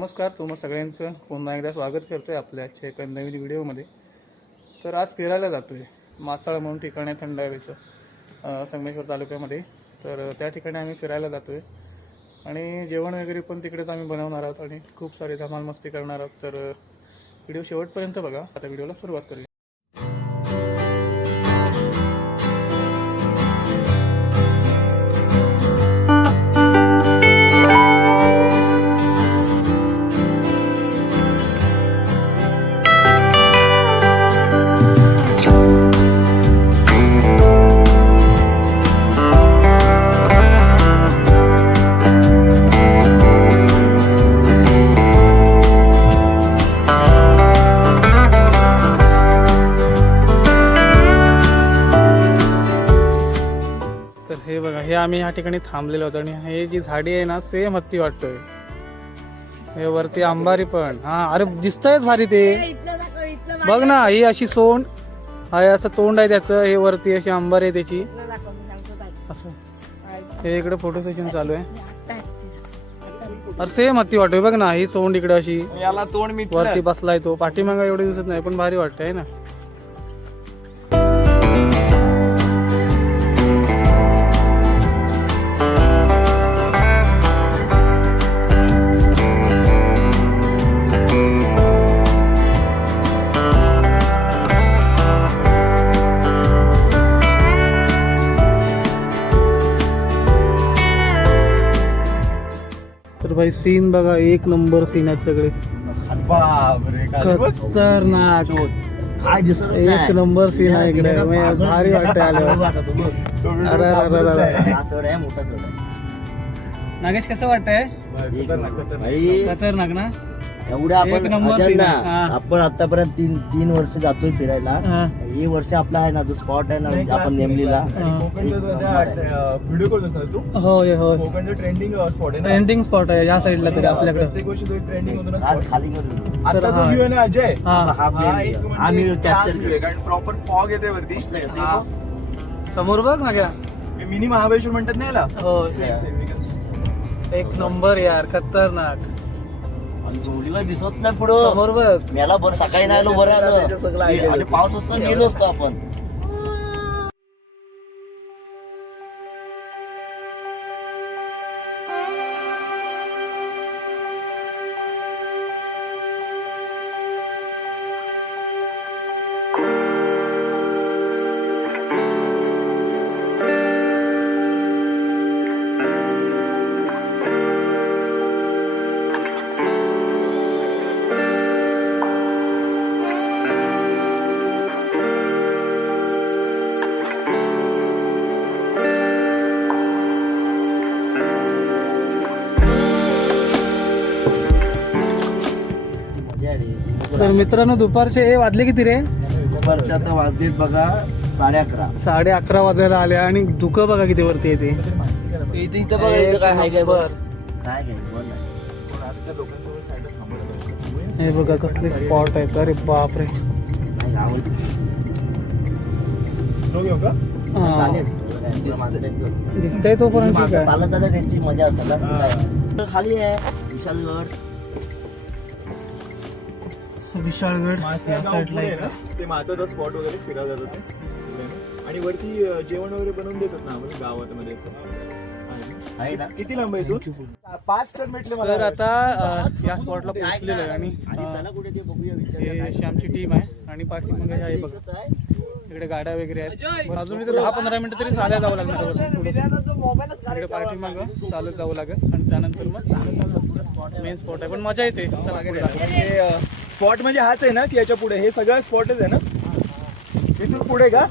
नमस्कार तुम्हा सगळ्यांचं पुन्हा एकदा स्वागत करतो आहे आपल्या आजच्या एका नवीन व्हिडिओमध्ये. तर आज फिरायला जातो आहे मासाळ म्हणून ठिकाण आहे थंड हवेचं संगमेश्वर तालुक्यामध्ये. तर त्या ठिकाणी आम्ही फिरायला जातो आहे आणि जेवण वगैरे पण तिकडेच आम्ही बनवणार आहोत आणि खूप सारे धमाल मस्ती करणार आहोत. तर व्हिडिओ शेवटपर्यंत बघा. आता व्हिडिओला सुरुवात करूया. आम्ही ह्या ठिकाणी थांबलेलो होतो आणि हे जी झाडी आहे ना सेम हत्ती वाटतोय. हे वरती अंबारी पण. हा अरे दिसतंयच भारी ते. बघ ना ही अशी सोंड. हा हे असं तोंड आहे त्याचं. हे वरती अशी अंबारी आहे त्याची. असं. हे इकडे फोटो सेशन चालू आहे. अरे सेम हत्ती वाटतोय. बघ ना ही सोंड इकडे अशी. याला तोंड मी वरती बसलाय तो. पाठीमागा एवढे दिसत नाही पण भारी वाटतंय ना? भाई सीन बघा एक नंबर सीन आहे सगळे. बापरे. खतरनाक. एक नंबर सीन आहे इकडे. भारी मोठा चढ नागेश कसं वाटतंय? आहे खतरनाक ना? एवढ्या एक आपण नंबर scene ना, आहे. हा. आपण आतापर्यंत तीन तीन वर्ष जातोय फिरायला. हा. हे वर्ष आपला आहे ना जो स्पॉट आहे ना आपण नेमलेला. व्हिडिओ करत असणार तू? होय होय. कोकणचं ट्रेंडिंग स्पॉट आहे ना? ट्रेंडिंग स्पॉट आहे या साईडला तरी आपल्याकडे. प्रत्येक गोष्टी ट्रेंडिंग होतो आज. खाली आता तर जो हा. व्ह्यू आहे ना अजय? हा. हा हा main एक view. म्हणजे आम्ही class कॅप्चर view आहे, कारण प्रॉपर फॉग येते वरती. हा. समोर बघ ना घ्या मिनी महाबळेश्वर म्हणतात ना याला? हो Same, same. एक नंबर यार खतरनाक. जोडीला दिसत नाही पुढं. समोर बघ मला बरं सकाळी नाही आलो बरं आलं. आणि पाऊस असतो गेलो असतो आपण. तर मित्रांनो दुपारचे हे वाजले किती रे? दुपारच्या आता वाजलेत बघा साडे अकरा. साडे अकरा वाजायला आले आणि धुकं बघा किती वरती येते इथे इथं बघा इथं काय आहे काय बर काय हे बघा कसले स्पॉट आहेत. अरे बापरे. हा. दिसतंय. तो पण ठीक आहे. त्यांची मजा असेल? खाली आहे विशालगड. विशाळगड माझं या साईडला ते महत्त्वाचा स्पॉट वगैरे फिरायला जातात ते. आणि वरती जेवण वगैरे बनवून देतात ना आम्हाला गावात मध्ये असं. आहे ना? आहे ना? किती लांब आहे तू पाच तर भेटले मला तर आता या स्पॉटला पोहोचलेलो आहे आणि आणि अं, चला कुठे ते बघूया विचार हे अशी आमची टीम आहे. आणि पाठीमागे हे आहे बघा. इकडे गाड्या वगैरे आहेत. अजून इथे दहा पंधरा मिनिटं तरी चालत जावं लागणार. इकडे पाठीमागं चालत जावं लागेल. आणि त्यानंतर मग मेन स्पॉट आहे. पण मजा येते. चला. स्पॉट म्हणजे हाच आहे ना की याच्यापुढे. हे सगळं स्पॉटच आहे ना? इथून पुढे का?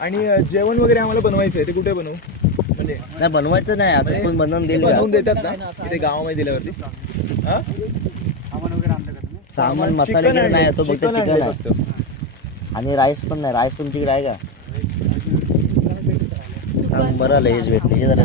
आणि जेवण वगैरे आम्हाला बनवायचं आहे. ते कुठे बनवू? म्हणजे नाही बनवायचं नाही. असं पण बनवून देईल बनवून? देतात ना. इथे गावामध्ये दिल्यावरती. हा? सामान मसाले वगैरे नाही तो फक्त चिकन आहे. आणि राईस पण नाही. राईस तुमच्याकडे आहे का? हा, बरं आलं. हेच भेटले. हे जरा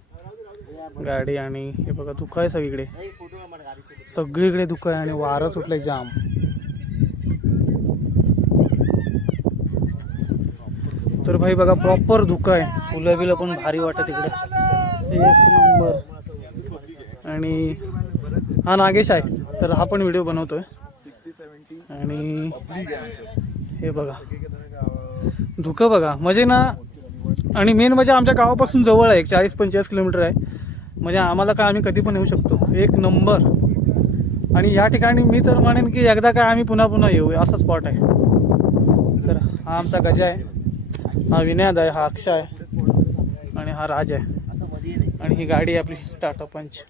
गाडी आणि हे बघा धुकं आहे सगळीकडे. सगळीकडे धुकं आहे आणि वारं सुटलंय जाम. तर भाई बघा प्रॉपर धुकं आहे. फुलं बिलं पण भारी वाटत तिकडे एक नंबर. आणि हा नागेश आहे तर हा पण व्हिडिओ बनवतोय. आणि हे बघा. धुकं बघा. म्हणजे ना आणि मेन म्हणजे आमच्या गावापासून जवळ आहे एक चाळीस पंचेचाळीस किलोमीटर आहे. म्हणजे आम्हाला काय आम्ही कधी पण येऊ शकतो. एक नंबर. आणि या ठिकाणी मी तर म्हणेन की एकदा काय आम्ही पुन्हा पुन्हा येऊ असा स्पॉट आहे. तर हा आमचा गजा आहे. हा विनयाद आहे हा अक्षा आहे. आणि हा राज आहे. आणि ही गाडी आहे आपली टाटा पंच.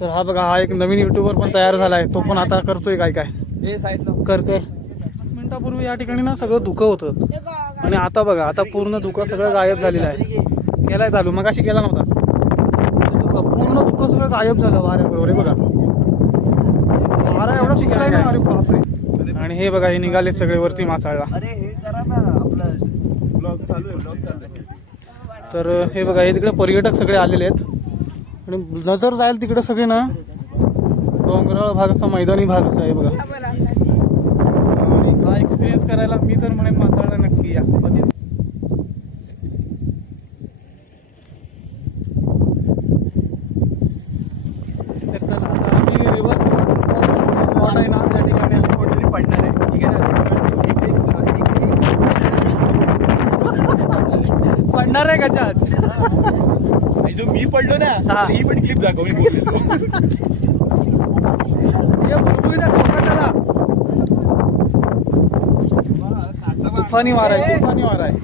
तर हा बघा हा एक नवीन युट्यूबर पण तयार झाला आहे. तो पण आता करतोय काय काय. कर कर. मिनिटापूर्वी या ठिकाणी ना सगळं धुकं होतं. आणि आता बघा आता पूर्ण धुकं सगळं गायब झालेलं आहे. केलाय चालू. मग अशी केला नव्हता. धुकं सगळं गायब झालं. वाऱ्याबरोबर बघा. वारा एवढा सुटलाय ना? अरे बापरे. आणि हे बघा हे निघाले सगळे वरती माचाळला अरे हे करा ना आपलं ब्लॉग चालू आहे ब्लॉग चालू आहे. तर हे बघा हे तिकडे पर्यटक सगळे आलेले आहेत. आणि नजर जाईल तिकडे सगळे ना. डोंगराळ भाग असा मैदानी भाग असा आहे बघा. आणि हा एक्सपिरियन्स करायला मी तर म्हणेन माचाळला नक्की या कधी तर चला आता आम्ही रिव्हर्स स्पॉट आहे ना त्या ठिकाणी आम्ही कुठेतरी पडणार आहे ठीक आहे ना एक एक स- एक- आणि जो मी पडलो ना हा. ही पण क्लिप दाखव मी बोललेलो ये बुलबुली त्या सावकाशाला. तुफानी वारा आहे तुफानी वारा आहे.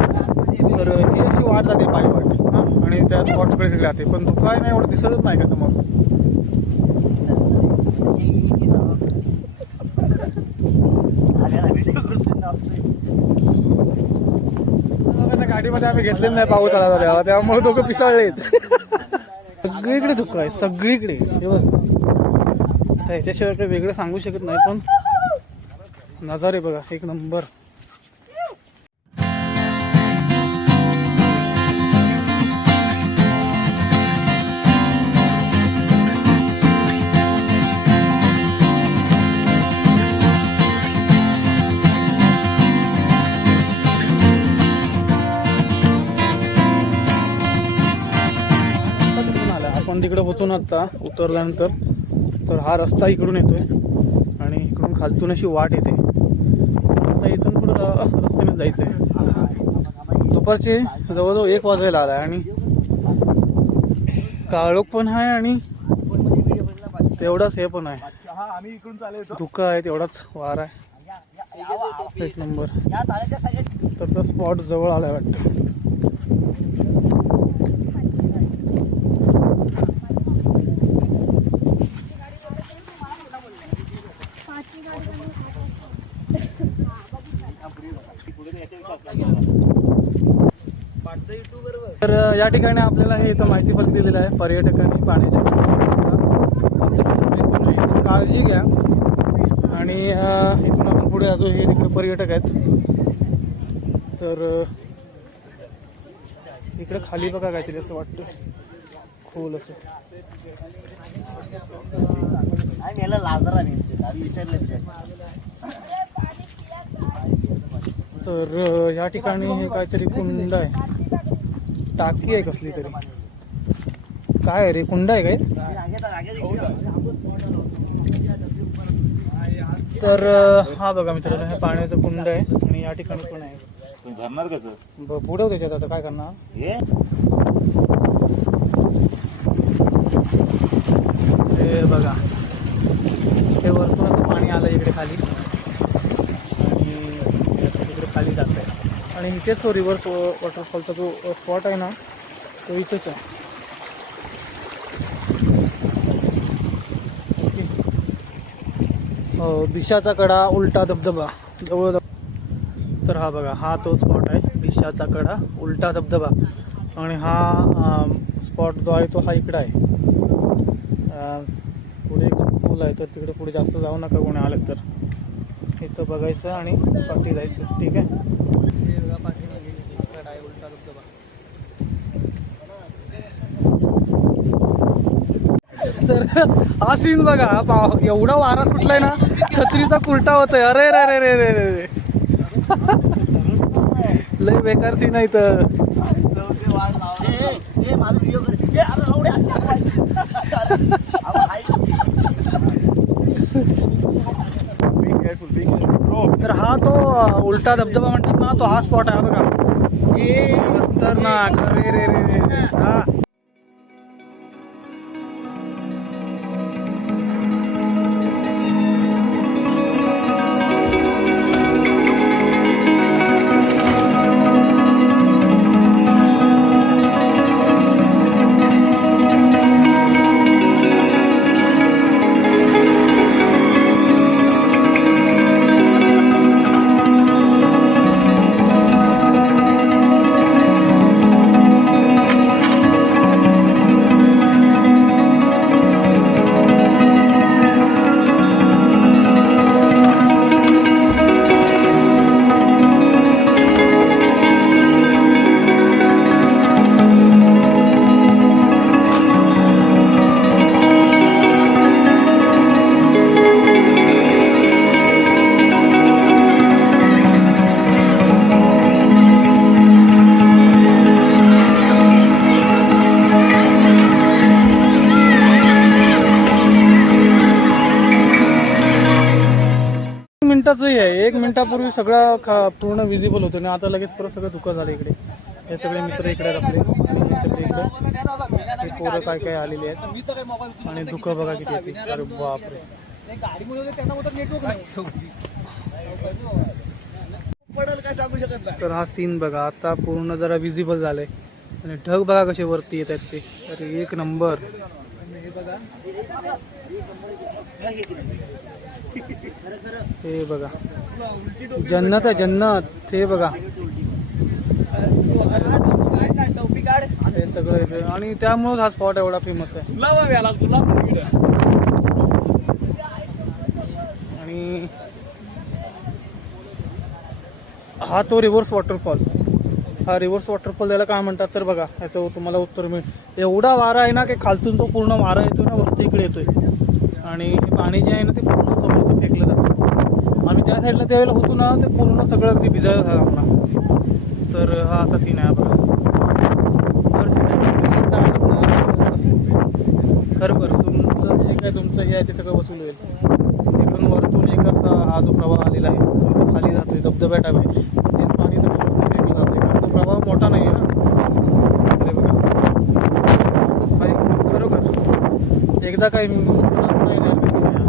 तर ही अशी वाट जाते पाय वाट. हा आणि त्या स्पॉटकडे तिकडे जाते. पण तू काय नाही एवढं दिसतच नाही का समोर आता गाडीमध्ये आम्ही घेतलेलं नाही पाऊस आला तेव्हा त्यामुळे लोक पिसाळलेत सगळीकडे धुकं आहे सगळीकडे. ह्याच्याशिवाय काही वेगळं सांगू शकत नाही पण नजारे बघा एक नंबर. आपण आता उतरल्यानंतर तर हा रस्ता इकडून येतोय आणि इकडून खालतून अशी वाट येते. आता इथून पुढं रस्त्याने जायचं आहे दुपारचे जवळजवळ एक वाजायला आला आहे आणि काळोख पण आहे आणि तेवढाच हे पण आहे. धुकं आहे तेवढाच वार आहे. एक नंबर. या तर तो स्पॉट जवळ आला वाटतं तर अ, या ठिकाणी आपल्याला हे इथं माहिती फलक दिलेलं आहे पर्यटकांनी पाण्याच्या काळजी घ्या. आणि इथून आपण पुढे अजून हे तिकडे पर्यटक आहेत. तर इकडे खाली बघा काहीतरी असं वाटतं. खोल असं. याला लाजरा विचारलं तर या ठिकाणी हे काहीतरी कुंड आहे. टाकी आहे कसली तरी. काय रे कुंड आहे काय? तर हा बघा मित्रांनो हे पाण्याचं कुंड आहे आणि या ठिकाणी पण आहे. भरणार कसं बुडव त्याच्यात आता काय करणार? हे? हे बघा. हे वरतून असं पाणी आलं इकडे खाली आणि हे असं तिकडे खाली जात आहे आणि इथेच तो रिव्हर्स वॉटरफॉलचा जो स्पॉट आहे ना तो इथेच आहे. भिशाचा हो बिशाचा कडा उलटा धबधबा जवळ तर हा बघा हा तो स्पॉट आहे बिशाचा कडा उलटा धबधबा. आणि हा स्पॉट जो आहे तो हा इकडं आहे. पुढे खोल आहे तर तिकडे पुढे जास्त जाऊ नका कोणी आलं तर. इथं बघायचं आणि पाठी जायचं ठीक आहे? तर हा सीन बघा. हा पाव एवढा वारा सुटलाय ना छत्रीचा कुर्टा होतोय. अरे रे रे रे रे रे रे लय बेकार सीन आहे तर तर हा तो उलटा धबधबा म्हणतात ना तो हा स्पॉट आहे बघा. खतरनाक. अरे रे रे रे हा. मिनिटापूर्वी सगळं खा पूर्ण विजिबल होतं आणि आता लगेच परत सगळं दुःख झालं इकडे. हे सगळे मित्र इकडे आपले. आणि सगळे इकडे. हे पोरं काय काय आलेली आहेत. आणि दुःख बघा किती येते अरे बापरे. तर हा सीन बघा. आता पूर्ण जरा विजिबल झालंय. आणि ढग बघा कसे वरती येत आहेत ते. अरे एक नंबर. हे बघा. जन्नत आहे जन्नत. हे बघा. हे सगळं इथे. आणि त्यामुळे हा स्पॉट एवढा फेमस आहे. आणि हा तो रिव्हर्स वॉटरफॉल हा रिव्हर्स वॉटरफॉल त्याला काय म्हणतात तर बघा याचं तुम्हाला उत्तर मिळेल. एवढा वारा आहे ना की खालतून तो पूर्ण वारा येतो ना वरती इकडे येतोय. आणि पाणी जे आहे ना ते पूर्ण सगळं इथे फेकलं जातं आम्ही त्या साईडला त्यावेळेला होतो ना ते पूर्ण सगळं अगदी भिजायला झालं आम्हाला. तर हा असा सीन आहे आपला खरं बरं तुमचं जे काय तुमचं हे आहे ते सगळं वसूल होईल. तिकडून वरतून एक असा हा जो प्रवाह आलेला आहे तो खाली खाली आहे धबधब्या टाईप आहे. तेच पाणी सगळं वरती फेकलं जाते कारण तो प्रवाह मोठा नाही आहे ना. अरे बघा. खरोखर. एकदा काय मी पुन्हा पुन्हा येणार कसं नाही हा.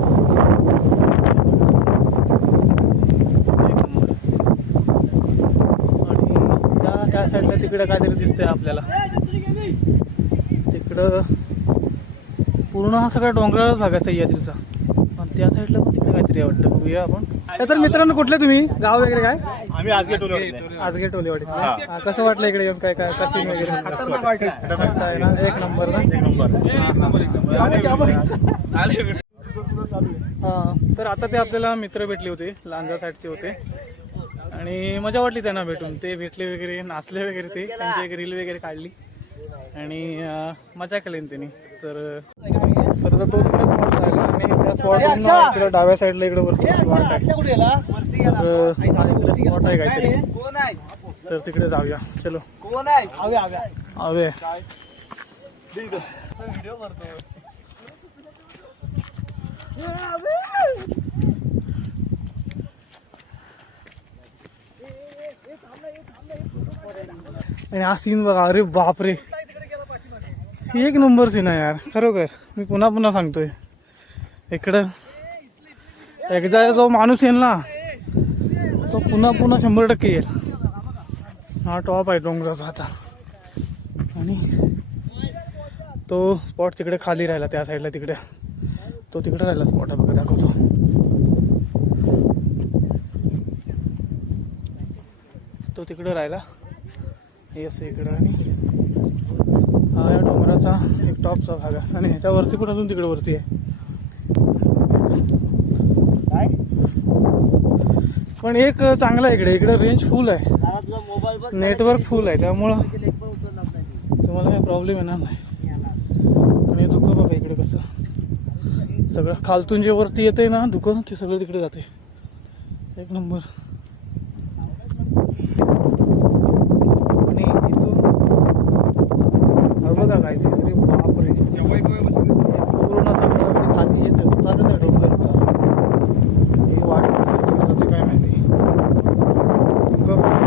एक नंबर. आणि त्या त्या साईडला तिकडे काहीतरी दिसतंय आपल्याला. तिकडं पूर्ण हा सगळा डोंगराळच भाग आहे सह्याद्रीचा. आणि त्या साईडला पण तिकडे काहीतरी वाटतं. बघूया आपण. तर मित्रांनो कुठले तुम्ही? गाव वगैरे काय? आम्ही आज गेलो आजगे टोलेवाडी कसं वाटलं इकडे येऊन? काय काय कशी वगैरे? मस्त आहे ना? एक नंबर ना? हा तर आता ते आपल्याला मित्र भेटले होते लांजा साईडचे होते. आणि मजा वाटली त्यांना भेटून. ते भेटले वगैरे नाचले वगैरे ते त्यांची एक रील वगैरे काढली. आणि मजा केली त्यांनी. तर तर दोन तीन स्पॉट झाले आणि त्या स्पॉट इकडे डाव्या साईडला इकडे वरती स्पॉट आहे तर इकडे स्पॉट आहे काहीतरी. तर तिकडे जाऊया. चलो. कोण आहे? हवे आणि हा सीन बघा. अरे बापरे. एक नंबर सीन आहे यार. खरोखर. मी पुन्हा पुन्हा सांगतोय. इकडं एकदा जो माणूस येईल ना तो पुन्हा पुन्हा शंभर टक्के येईल. हा टॉप आहे डोंगराचा आता. आणि तो स्पॉट तिकडे खाली राहिला त्या साईडला तिकडे. तो तिकडे राहिला स्पॉट आहे बघा दाखवतो. तो तिकडे राहिला. असं इकडं आणि हा या डोंगराचा एक टॉपचा भाग आहे. आणि ह्याच्यावरती पण अजून तिकडे वरती आहे. काय? पण एक चांगलं आहे इकडे. इकडे रेंज फुल आहे. नेटवर्क फुल आहे. त्यामुळं. तुम्हाला काही प्रॉब्लेम येणार नाही. आणि धुकं बघा इकडे कसं. सगळं खालतून जे वरती येते ना धुकं ते सगळं तिकडे जाते एक नंबर आणि इथून हा बघा काय ते अरे बापरे जेव्हाही केव्हा बसले. पूर्ण सगळं खाली हे सगळं होतातच आहे डोंगर हे वाट कुठे जाते काय माहिती धुकं बघा.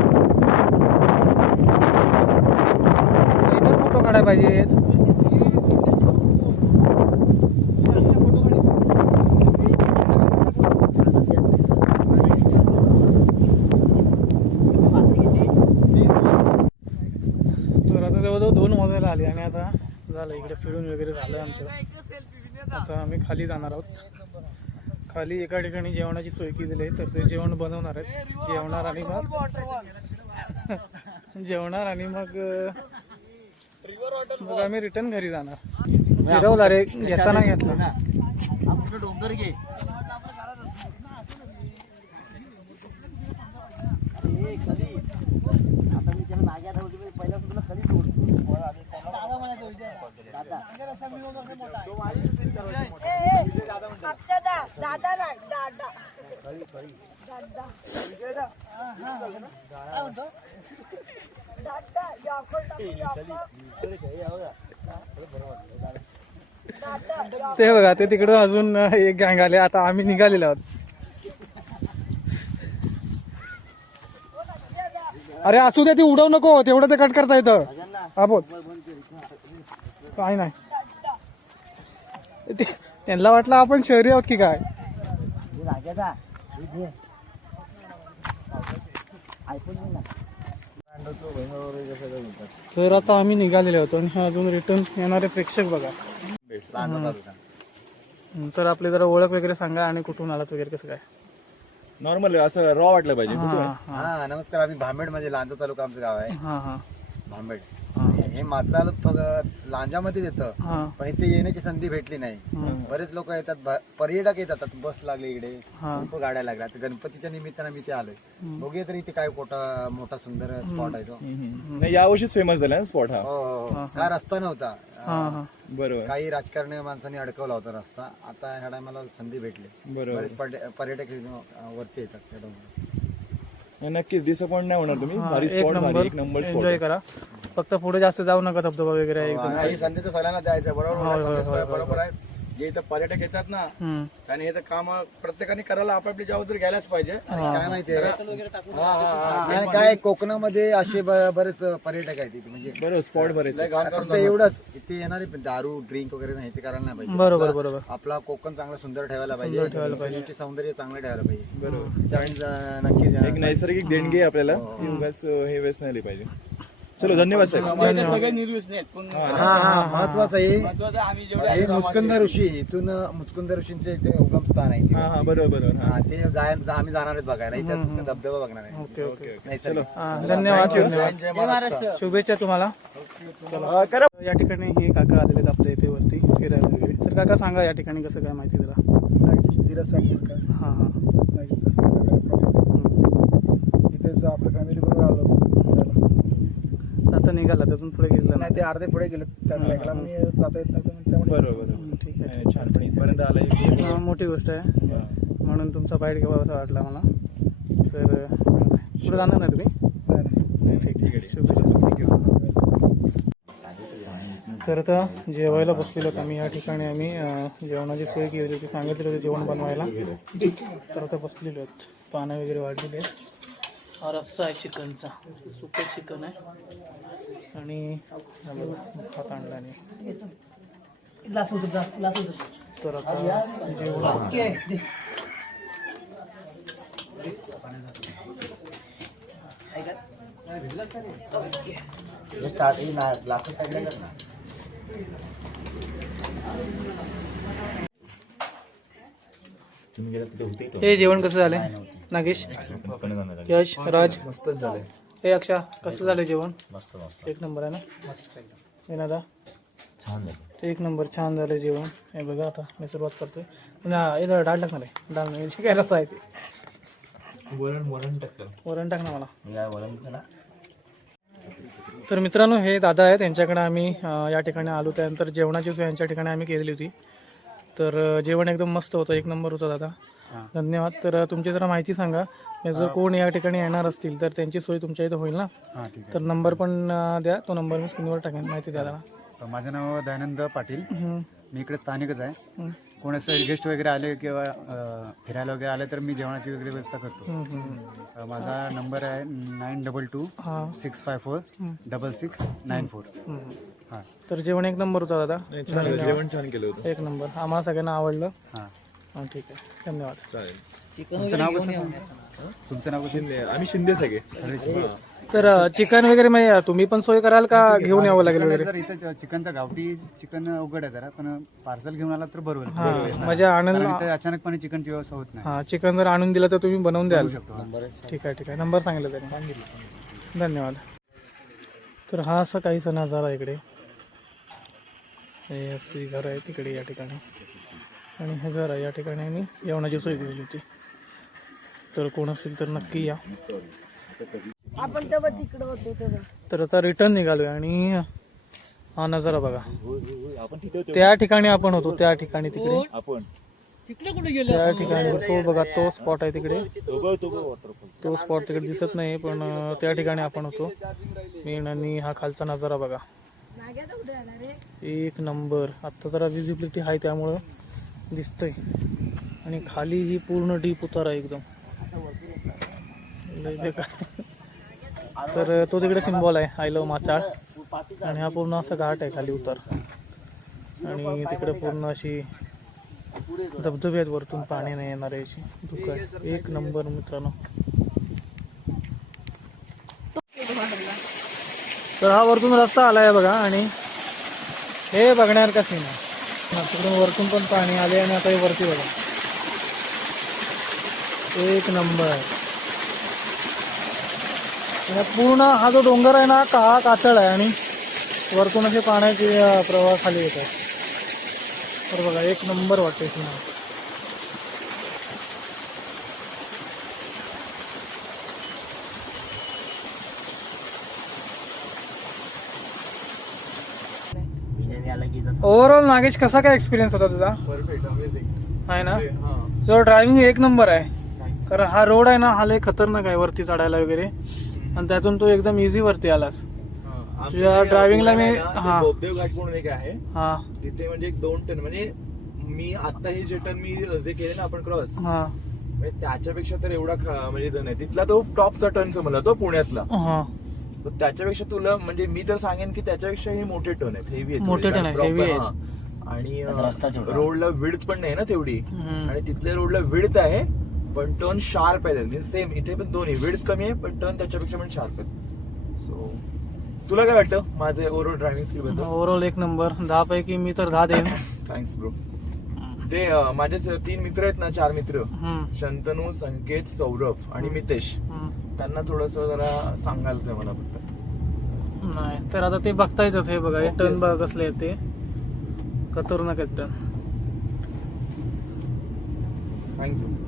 इथं फोटो काढायला पाहिजेत जवळजवळ दोन मोबाईल आले आणि आता झालं इकडे फिरून वगैरे झालं आमचं. आता आम्ही खाली जाणार आहोत. खाली एका ठिकाणी जेवणाची सोय केलेली आहे तर ते जेवण बनवणार आहेत. जेवणार आणि मग जेवणार आणि मग मग आम्ही रिटर्न घरी जाणार. फिरवला रे घेताना घेतला डोंगर घे. अरे कधी? आता मी त्याला नाग्या धावतो मी पहिला तुला दादा दादा नाही दादा दादा दादा याकोल दादा ते बघा ते तिकडं अजून एक गँग आले. आता आम्ही निघालेलो आहोत. अरे असू दे ती उडवू नको. तेवढं ते कट करता येतं हा बोल. काय नाही. ते- त्यांना वाटलं आपण शहरी आहोत की काय? तर आता आम्ही निघालेलो होतो आणि अजून रिटर्न येणारे प्रेक्षक बघा. तर आपली जरा ओळख वगैरे सांगा आणि कुठून आलात वगैरे कसं काय? नॉर्मल असं रॉ वाटलं पाहिजे कुठून? हा? हा. हा नमस्कार. आम्ही भांबेड म्हणजे लांजा तालुका आमचं गाव आहे. हा हा. भांबेड. हा. माचाल फक्त लांजामध्येच येतं पण इथे येण्याची संधी भेटली नाही. बरेच लोक येतात पर्यटक येतात बस लागली इकडे. खूप गाड्या लागल्या. आता गणपतीच्या निमित्तानं मी इथे आलोय. बघूया तर इथे काय कोटा मोठा सुंदर स्पॉट आहे तो. नाही यावर्षीच फेमस झाला ना स्पॉट हा. हो, हो हो. हा रस्ता नव्हता. बरोबर. काही राजकारणी माणसांनी अडकवला होता रस्ता. आता ह्या टायमाला संधी भेटली. बरोबर. पर्यटक वरती येतात. नक्कीच. डिसअपॉइंट नाही होणार तुम्ही. हा, भारी एक स्पॉट भारी. नंबर. एक नंबर स्पॉट एन्जॉय करा. फक्त पुढे जास्त जाऊ नका धबधबा वगैरे आहे एकदम. ही संधी तर सगळ्यांना द्यायचं बरोबर होय, होय, बोलला, होय, होय, बरोबर आहे. जे इथं पर्यटक येतात ना हम्म. आणि हे तर काम प्रत्येकाने करायला आपापली जबाबदरी घ्यायलाच पाहिजे. काय माहितीये हा हा हा. नाही काय कोकणामध्ये असे ब- बरेच पर्यटक आहेत इथे म्हणजे बरोबर स्पॉट बरेच लय घाण करून फक्त एवढंच. इथे येणारे पण दारू ड्रिंक वगैरे नाही ते करायला नाही पाहिजे. बरोबर आपला- बरोबर. आपला कोकण चांगला सुंदर ठेवायला पाहिजे. सृष्टी सौंदर्य चांगलं ठेवायला पाहिजे. बरोबर. नक्कीच एक नैसर्गिक देणगी आहे आपल्याला. ती उगाच हे वेस्ट नाही आली पाहिजे. चलो धन्यवाद साहेब सगळे निर्व्यसनी आहेत हा हा महत्वाचं आहे. महत्वाचं आम्ही जेवढे हे मुचकुंद ऋषी इथून मुचकुंद ऋषींचे इथे उगम स्थान आहे. हा हा बरोबर बरोबर हा. हा, ते जाय- जा- आम्ही जाणार आहेत बघायला इथे धबधबा बघणार आहे. ओके ओके नैसर्गिक हा, धन्यवाद. धन्यवाद. शुभेच्छा तुम्हाला. करा. या ठिकाणी हे काका आलेले आहेत आपल्या इथे वरती फिरायला वगैरे. तर काका सांगा या ठिकाणी कसं काय माहिती जरा हा हा. इथेच आपल्या फॅमिली बरोबर आलो. होतो. आता निघाला त्यातून पुढे गेलेला नाही ते अर्धे पुढे गेले त्या ट्रॅकला मी जाता येत त्यामुळे बरोबर बरोबर. नाही ठीक आहे नाही, छान पण इथपर्यंत आलाय हा, मोठी गोष्ट आहे. म्हणून तुमचा बाईट घ्यावा असं वाटला मला. तर पुढे जाणार नाही तुम्ही? नाही, नाही. ठीक आहे. शुभेच्छा. तर आता जेवायला बसलेलो आहोत आम्ही. या ठिकाणी आम्ही जेवणाची सोय केली होती. सांगितली होती जेवण बनवायला. तर आता बसलेलो आहेत. पानं वगैरे वाढलेली आहेत. हा रस्सा आहे चिकनचा सुकं चिकन आहे. आणि भात आणला आणि. तर आता जेवण स्टार्टिंग ग्लासेस काढले कर ना हे जेवण कसं झालंय? नागेश? यश राज? मस्तच झालंय. हे अक्षा कसं झालं जेवण? मस्त मस्त. एक नंबर आहे ना? हे दादा छान झालं. एक नंबर छान झालं जेवण. हे बघा आता मी सुरुवात करतोय. ना हे डाळ टाक ना रे डाळ नाही काय रस्सा आहे ते? वरण वरण टाकतं वरण टाक ना मला वरण तर मित्रांनो हे दादा आहेत. यांच्याकडे आम्ही या ठिकाणी आलो. त्यानंतर जेवणाची सोय यांच्या ठिकाणी आम्ही केलेली होती. तर जेवण एकदम मस्त होतं. एक नंबर होतं दादा. धन्यवाद. तर तुमची जरा माहिती सांगा. जर कोण या ठिकाणी येणार असतील तर त्यांची सोय तुमच्या इथं होईल ना? हां ठीक तर नंबर पण द्या. तो नंबर मी स्क्रीनवर टाकेन. माहिती द्या दादा माझं नाव दयानंद पाटील. मी इकडे स्थानिकच आहे. कोण असं गेस्ट वगैरे आले किंवा फिरायला वगैरे आले तर मी जेवणाची वगैरे व्यवस्था करतो. माझा नंबर आहे nine double two six five four double six nine four. हां. तर जेवण एक नंबर होतं दादा. छान झालं, जेवण छान केलं होतं. एक नंबर. आम्हाला सगळ्यांना आवडलं. हां. हां ठीक आहे. धन्यवाद. चालेल. तुमचं नाव कसं? तुमचं नाव कसं? शिंदे. आम्ही शिंदे सगळे. तर चिकन वगैरे मग तुम्ही पण सोय कराल का? घेऊन यावं लागेल वगैरे? जर इथं चिकनचा गावठी चिकन अवघड आहे जरा पण पार्सल घेऊन आला तर बरोबर. हा. म्हणजे आनंद इथं अचानकपणे चिकनची व्यवस्था होत नाही. हा चिकन जर आणून दिलं तर तुम्ही बनवून द्याल. नंबर ठीक आहे ठीक आहे. नंबर सांगितलं त्यांनी. धन्यवाद. तर हा असा काहीसा नजारा आहे इकडे. हे अशी घर आहे तिकडे या ठिकाणी. आणि हे घर आहे या ठिकाणी मी जेवणाची सोय केलेली होती. तर कोण असेल तर नक्की या. आपण तेव्हा तिकडं होतो तेव्हा. तर आता रिटर्न निघालोय आणि हा नजारा बघा. आपण तिथे त्या ठिकाणी आपण होतो त्या ठिकाणी तिकडे. आपण. त्या ठिकाणी तो बघा तो स्पॉट आहे तिकडे. तो तो वॉटरफॉल तो स्पॉट तिकडे दिसत नाही पण त्या ठिकाणी आपण होतो. मेन आणि हा खालचा नजारा बघा. एक नंबर. आत्ता जरा विजिबिलिटी आहे त्यामुळं दिसतंय. आणि खाली ही पूर्ण डीप उतार आहे एकदम. तर तो तिकडे सिम्बॉल आहे. आय लव माचाळ आणि हा पूर्ण असा घाट आहे खाली उतार. आणि तिकडे पूर्ण अशी धबधबे आहेत वरतून पाणी नाही येणार आहे अशी. आहे एक नंबर मित्रांनो. तर हा वरतून रस्ता आलाय बघा आणि हे बघण्यासारखा सीन आहे तिकडून वरतून पण पाणी आले आणि आता हे वरती बघा. एक नंबर. पूर्ण हा जो डोंगर आहे ना काळा कातळ आहे आणि वरतून असे पाण्याचे प्रवाह खाली येतात. तर बघा एक नंबर वाटते सीन हा. बिर्याणी आला की इथं ओव्हरऑल नागेश कसा काय एक्सपिरियन्स होता तुझा? परफेक्ट अमेझिंग आहे ना? जो ड्रायव्हिंग एक नंबर आहे. कारण हा रोड आहे ना हा लय खतरनाक आहे वरती चढायला वगैरे. आणि त्यातून तू एकदम इझी वरती आलास. तुझ्या driving ला मी- हा. बोबदेव घाट म्हणून एक आहे. हा. तिथे म्हणजे एक दोन टन म्हणजे मी आता हे जे टन मी जे केले ना आपण क्रॉस हा. म्हणजे त्याच्यापेक्षा तर एवढा म्हणजे तिथला तो टॉपचा टन समजला तो पुण्यातला. त्याच्यापेक्षा तुला म्हणजे मी तर सांगेन की त्याच्यापेक्षा हे मोठे टन आहेत हेवी आहेत मोठे आहेत, heavy proper, आहेत. हा. आणि आता रस्ता छोटा. रोडला विड्थ पण नाही ना तेवढी. हम्म. आणि तिथल्या रोडला विड्थ आहे पण टर्न शार्प आहे सेम इथे पण दोन्ही. विड्थ कमी आहे पण टर्न त्याच्यापेक्षा पण शार्प आहे सो तुला काय वाटतं माझे ओव्हरऑल ड्रायव्हिंग स्किलबद्दल? ओव्हरऑल एक नंबर दहा पैकी मी तर दहा देईन. थँक्स ब्रो ते अं, माझे च- तीन मित्र आहेत ना चार मित्र. शंतनू संकेत सौरभ आणि मितेश. त्यांना थोडस जरा सांगायचं आहे मला फक्त. नाही तर आता ते बघतायच हे बघा हे टर्न बघा कसले ते. खतरनाक आहेत टर्न. ब्रो